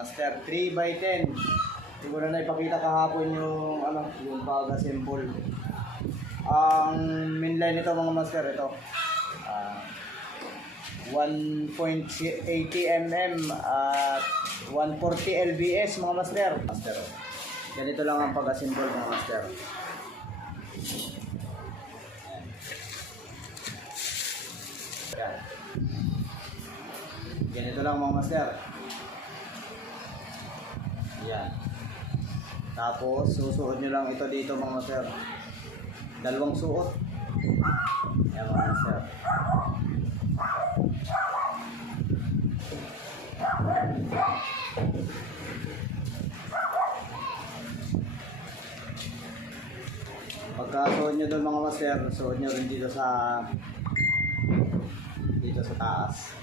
Master 3x10. Hindi ko na ipakita kahapon yung yung pag-assemble. Ang main line nito mga master, ito 1.80 mm at 140 lbs mga master. Ganito lang ang pag-assemble mga master. Yan. Ganito lang mga master. Yan. Tapos susuot nyo lang ito dito mga master. Dalawang suot. Yan mga master. Pagka suot nyo doon mga master, suot nyo rin dito sa taas.